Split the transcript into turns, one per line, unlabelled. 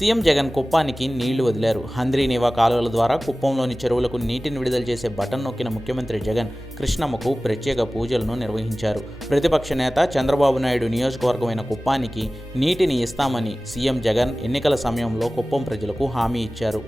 CM Jagan కుప్పానికి నీళ్ళు వదిలారు. హంద్రీనివా కాలువల ద్వారా కుప్పంలోని చెరువులకు నీటిని విడుదల చేసే బటన్ నొక్కిన ముఖ్యమంత్రి జగన్ కృష్ణమ్మకు ప్రత్యేక పూజలను నిర్వహించారు. ప్రతిపక్ష నేత చంద్రబాబు నాయుడు నియోజకవర్గమైన కుప్పానికి నీటిని ఇస్తామని సీఎం జగన్ ఎన్నికల సమయంలో కుప్పం ప్రజలకు హామీ ఇచ్చారు.